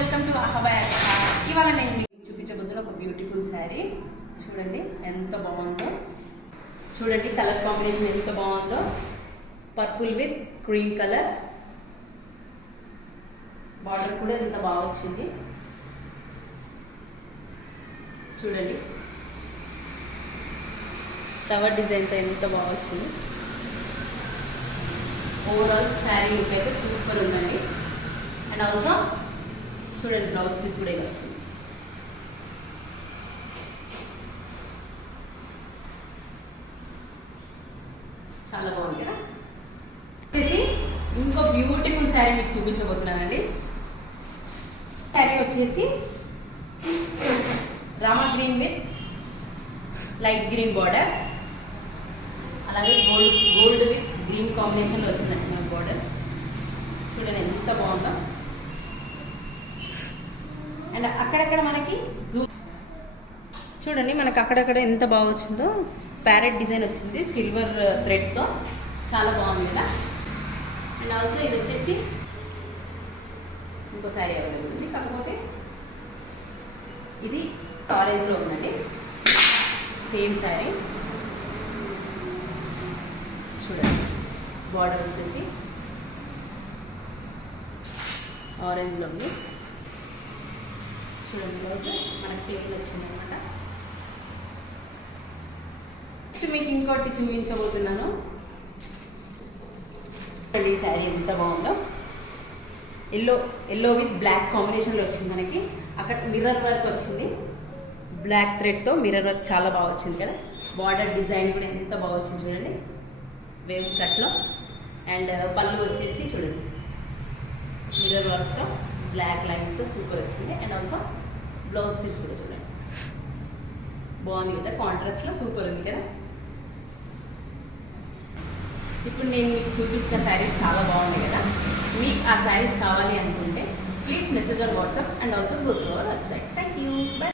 Welcome to అహబాయ్. ఇవాళ నేను మీకు చూపించబోతున్న ఒక బ్యూటిఫుల్ శారీ. చూడండి ఎంత బాగుందో, చూడండి కలర్ కాంబినేషన్ ఎంత బాగుందో. Purple with green colour, border కూడా ఎంత బాగా వచ్చింది చూడండి. ఫ్లవర్ డిజైన్తో ఎంత బాగా వచ్చింది. ఓవరాల్ శారీ లుక్ అయితే సూపర్ ఉందండి. అండ్ ఆల్సో చూడండి బ్లౌజ్ పీస్ కూడా ఇలా వచ్చింది. చాలా బాగుంది కదా. వచ్చేసి ఇంకో బ్యూటిఫుల్ శారీ మీకు చూపించబోతున్నానండి. శారీ వచ్చేసి Rama green with light green border, అలాగే గోల్డ్ విత్ గ్రీన్ కాంబినేషన్లో వచ్చిందండి మనకు బార్డర్. చూడండి ఎంత బాగుందో. అండ్ అక్కడక్కడ మనకి జూమ్ చూడండి, మనకు అక్కడక్కడ ఎంత బాగా వచ్చిందో. ప్యారెట్ డిజైన్ వచ్చింది సిల్వర్ థ్రెడ్తో, చాలా బాగుంది కదా. అండ్ ఆల్సో ఇది వచ్చేసి ఇంకో శారీ అవైలబుల్ ఉంది, కాకపోతే ఇది ఆరెంజ్లో ఉందండి. సేమ్ శారీ చూడండి, బార్డర్ వచ్చేసి ఆరెంజ్లో ఉంది. చూడండి బ్లౌజ్ మనకి ప్లేట్లు వచ్చింది అనమాట. నెక్స్ట్ మీకు ఇంకోటి చూపించబోతున్నాను. ఈ శారీ ఎంత బాగుందో. ఎల్లో విత్ బ్లాక్ కాంబినేషన్లో వచ్చింది మనకి. అక్కడ మిర్రర్ వర్క్ వచ్చింది, బ్లాక్ థ్రెడ్తో మిర్రర్ వర్క్ చాలా బాగా వచ్చింది కదా. బార్డర్ డిజైన్ కూడా ఎంత బాగా వచ్చింది చూడండి, వేవ్స్ కట్లో. అండ్ పళ్ళు వచ్చేసి చూడండి మిర్రర్ వర్క్తో బ్లాక్ లైన్స్తో సూపర్ వచ్చింది. అండ్ ఆల్సో బ్లౌజ్ పీస్ కూడా చూడండి బాగుంది కదా, కాంట్రాస్ట్లో సూపర్ ఉంది కదా. ఇప్పుడు నేను మీకు చూపించిన శారీస్ చాలా బాగుంది కదా. మీకు ఆ శారీస్ కావాలి అనుకుంటే please message on WhatsApp and also go to our website. Thank you, by.